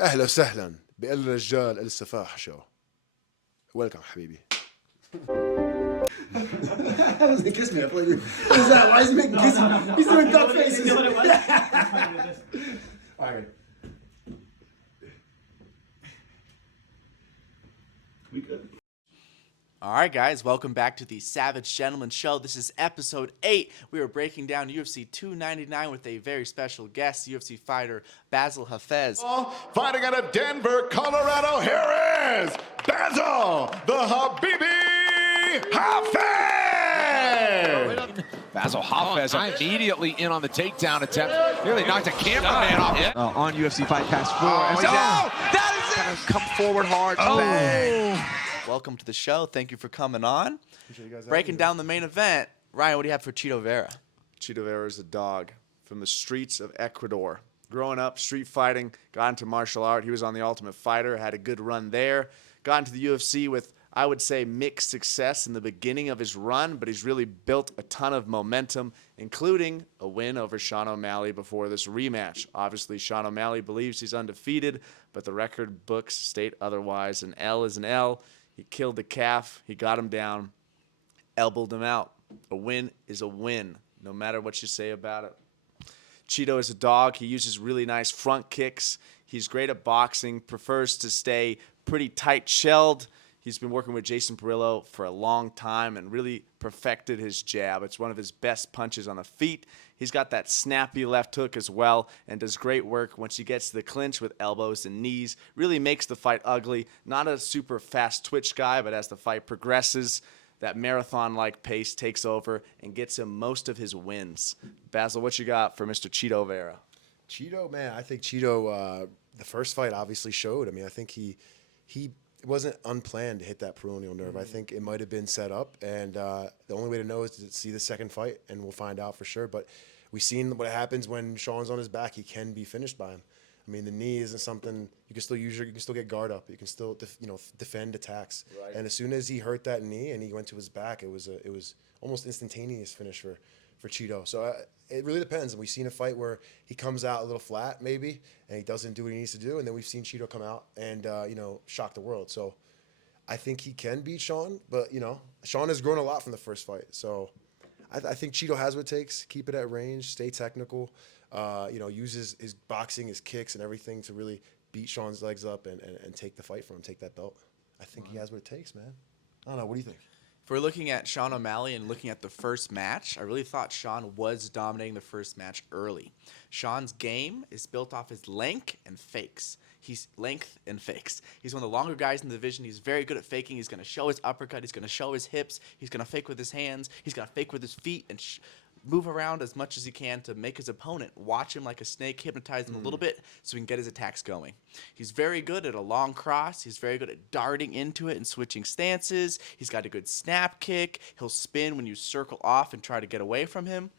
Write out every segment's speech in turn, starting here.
أهلا وسهلا بالرجال السفاح شو. Welcome حبيبي. That doesn't kiss me. I feel like, what is that? Why is he making kisses? He's doing duck faces. All right. We good? All right, guys, welcome back to the Savage Gentleman Show. This is episode 8. We are breaking down UFC 299 with a very special guest, UFC fighter Bassil Hafez. Fighting out of Denver, Colorado, here is Bassil the Habibi Hafez! Bassil Hafez immediately in on the takedown attempt. Nearly knocked a cameraman off. On UFC Fight Pass 4. That is it! Come forward hard. Bang. Welcome to the show. Thank you for coming on. Appreciate you guys Breaking down the main event. Ryan, what do you have for Chito Vera? Chito Vera is a dog from the streets of Ecuador. Growing up, street fighting, got into martial art. He was on The Ultimate Fighter, had a good run there. Got into the UFC with, I would say, mixed success in the beginning of his run, but he's really built a ton of momentum, including a win over Sean O'Malley before this rematch. Obviously, Sean O'Malley believes he's undefeated, but the record books state otherwise. An L is an L. He killed the calf. He got him down, elbowed him out. A win is a win, no matter what you say about it. Chito is a dog. He uses really nice front kicks. He's great at boxing, prefers to stay pretty tight-shelled. He's been working with Jason Perillo for a long time and really perfected his jab. It's one of his best punches on the feet. He's got that snappy left hook as well and does great work once he gets to the clinch with elbows and knees. Really makes the fight ugly. Not a super fast twitch guy, but as the fight progresses, that marathon-like pace takes over and gets him most of his wins. Bassil, what you got for Mr. Chito Vera? Cheeto, man, I think Cheeto, the first fight obviously showed. I mean, I think he it wasn't unplanned to hit that peroneal nerve. I think it might have been set up, and the only way to know is to see the second fight, and we'll find out for sure. But we've seen what happens when Sean's on his back. He can be finished by him. I mean, the knee isn't something you can still use. You can still get guard up. You can still defend attacks. Right. And as soon as he hurt that knee and he went to his back, it was almost instantaneous finish for Cheeto. So it really depends. We've seen a fight where he comes out a little flat maybe, and he doesn't do what he needs to do, and then we've seen Cheeto come out and shock the world. So I think he can beat Sean, but Sean has grown a lot from the first fight. So I think Cheeto has what it takes. Keep it at range, stay technical. Use his boxing, his kicks, and everything to really beat Sean's legs up and take the fight from him, take that belt. I think he has what it takes, man. I don't know. What do you think? If we're looking at Sean O'Malley and looking at the first match, I really thought Sean was dominating the first match early. Sean's game is built off his length and fakes. He's length and fakes. He's one of the longer guys in the division. He's very good at faking. He's going to show his uppercut. He's going to show his hips. He's going to fake with his hands. He's going to fake with his feet and move around as much as he can to make his opponent watch him like a snake, hypnotize him a little bit so he can get his attacks going. He's very good at a long cross. He's very good at darting into it and switching stances. He's got a good snap kick. He'll spin when you circle off and try to get away from him.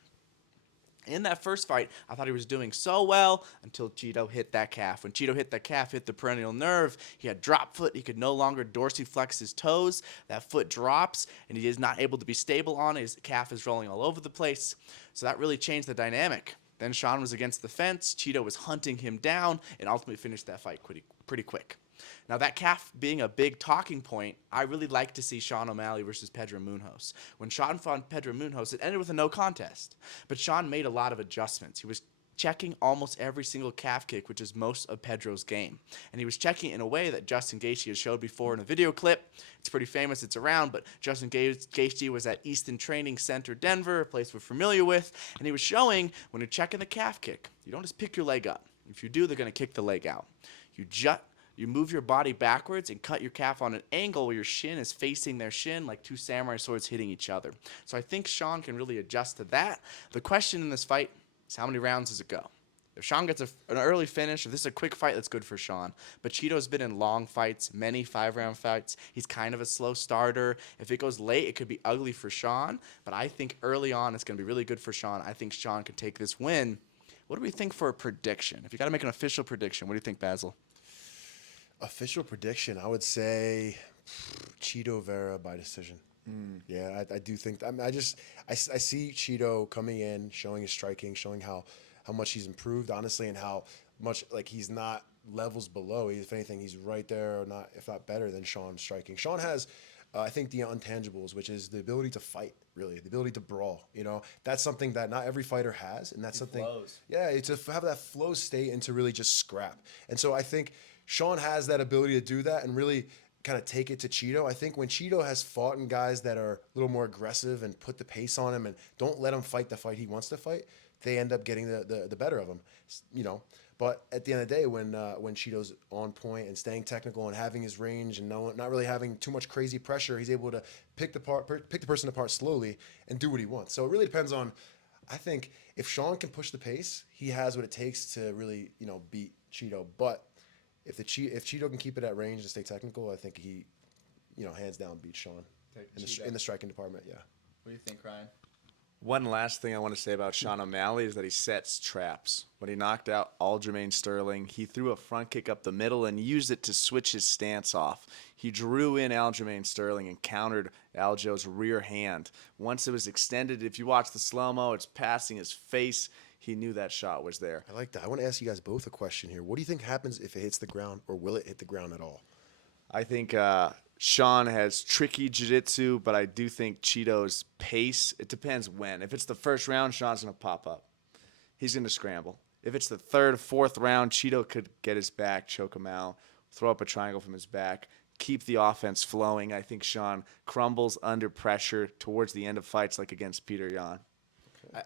In that first fight, I thought he was doing so well until Chito hit that calf. When Chito hit that calf, hit the peroneal nerve, he had drop foot. He could no longer dorsiflex his toes. That foot drops, and he is not able to be stable on it. His calf is rolling all over the place. So that really changed the dynamic. Then Sean was against the fence. Chito was hunting him down and ultimately finished that fight pretty quick. Now, that calf being a big talking point, I really like to see Sean O'Malley versus Pedro Munhoz. When Sean fought Pedro Munhoz, it ended with a no contest. But Sean made a lot of adjustments. He was checking almost every single calf kick, which is most of Pedro's game. And he was checking in a way that Justin Gaethje has showed before in a video clip. It's pretty famous. It's around, but Justin Gaethje was at Easton Training Center, Denver, a place we're familiar with, and he was showing when you're checking the calf kick, you don't just pick your leg up. If you do, they're going to kick the leg out. You move your body backwards and cut your calf on an angle where your shin is facing their shin like two samurai swords hitting each other. So I think Sean can really adjust to that. The question in this fight is how many rounds does it go? If Sean gets an early finish, if this is a quick fight, that's good for Sean. But Chito's been in long fights, many 5-round fights. He's kind of a slow starter. If it goes late, it could be ugly for Sean. But I think early on, it's going to be really good for Sean. I think Sean can take this win. What do we think for a prediction? If you got to make an official prediction, what do you think, Bassil? Official prediction, I would say Chito Vera by decision. Yeah, I do think. I mean, I see Chito coming in, showing his striking, showing how much he's improved, honestly, and how much like he's not levels below. If anything, he's right there, or not, if not better than Sean striking. Sean has, I think, the intangibles, which is the ability to fight, really, the ability to brawl. You know, that's something that not every fighter has, and that's something. Flows. Yeah, it's to have that flow state and to really just scrap. And so I think Sean has that ability to do that and really kind of take it to Chito. I think when Chito has fought in guys that are a little more aggressive and put the pace on him and don't let him fight the fight he wants to fight, they end up getting the better of him, you know. But at the end of the day, when Chito's on point and staying technical and having his range and not really having too much crazy pressure, he's able to pick the person apart slowly and do what he wants. So it really depends on. I think if Sean can push the pace, he has what it takes to really, you know, beat Chito. But if Chito can keep it at range and stay technical, I think he, you know, hands down beats Sean in the striking department. Yeah. What do you think, Ryan? One last thing I want to say about Sean O'Malley is that he sets traps. When he knocked out Aljamain Sterling, he threw a front kick up the middle and used it to switch his stance off. He drew in Aljamain Sterling and countered Aljo's rear hand. Once it was extended, if you watch the slow-mo, it's passing his face. He knew that shot was there. I like that. I want to ask you guys both a question here. What do you think happens if it hits the ground, or will it hit the ground at all? I think Sean has tricky jiu-jitsu, but I do think Chito's pace, it depends when. If it's the first round, Sean's going to pop up. He's going to scramble. If it's the third, fourth round, Chito could get his back, choke him out, throw up a triangle from his back, keep the offense flowing. I think Sean crumbles under pressure towards the end of fights like against Peter Yan.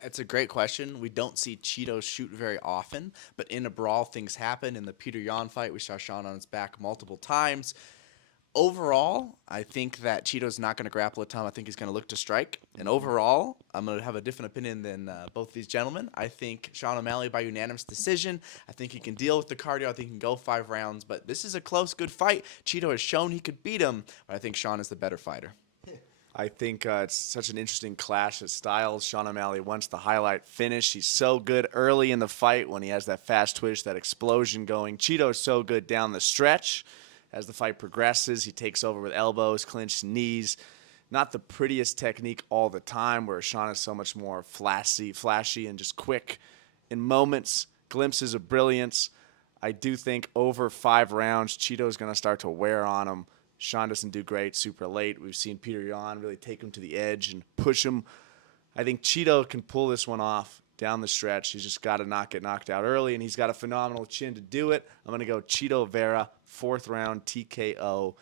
It's a great question. We don't see Chito shoot very often, but in a brawl, things happen. In the Peter Yan fight, we saw Sean on his back multiple times. Overall, I think that Chito's not going to grapple a ton. I think he's going to look to strike. And overall, I'm going to have a different opinion than both these gentlemen. I think Sean O'Malley by unanimous decision. I think he can deal with the cardio. I think he can go 5 rounds. But this is a close, good fight. Chito has shown he could beat him, but I think Sean is the better fighter. I think it's such an interesting clash of styles. Sean O'Malley wants the highlight finish. He's so good early in the fight when he has that fast twitch, that explosion going. Chito's so good down the stretch. As the fight progresses, he takes over with elbows, clinched knees. Not the prettiest technique all the time, where Sean is so much more flashy and just quick in moments, glimpses of brilliance. I do think over 5 rounds, Chito's going to start to wear on him. Sean doesn't do great super late. We've seen Peter Yan really take him to the edge and push him. I think Chito can pull this one off down the stretch. He's just got to not get knocked out early, and he's got a phenomenal chin to do it. I'm going to go Chito Vera, 4th round TKO.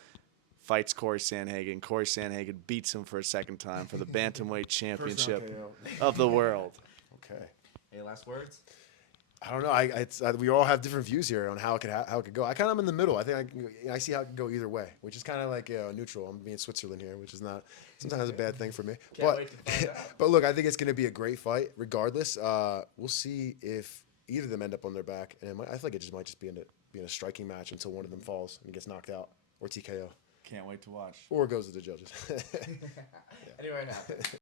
Fights Corey Sandhagen. Corey Sandhagen beats him for a second time for the Bantamweight Championship of the world. Okay. Any last words? I don't know. We all have different views here on how it could go. I kind of am in the middle. I think I see how it could go either way, which is kind of like neutral. I'm being Switzerland here, which is not sometimes a bad thing for me. Can't wait to find out. But look, I think it's going to be a great fight regardless. We'll see if either of them end up on their back, and I feel like it might just be in a striking match until one of them falls and gets knocked out or TKO. Can't wait to watch. Or goes to the judges. Anyway, now.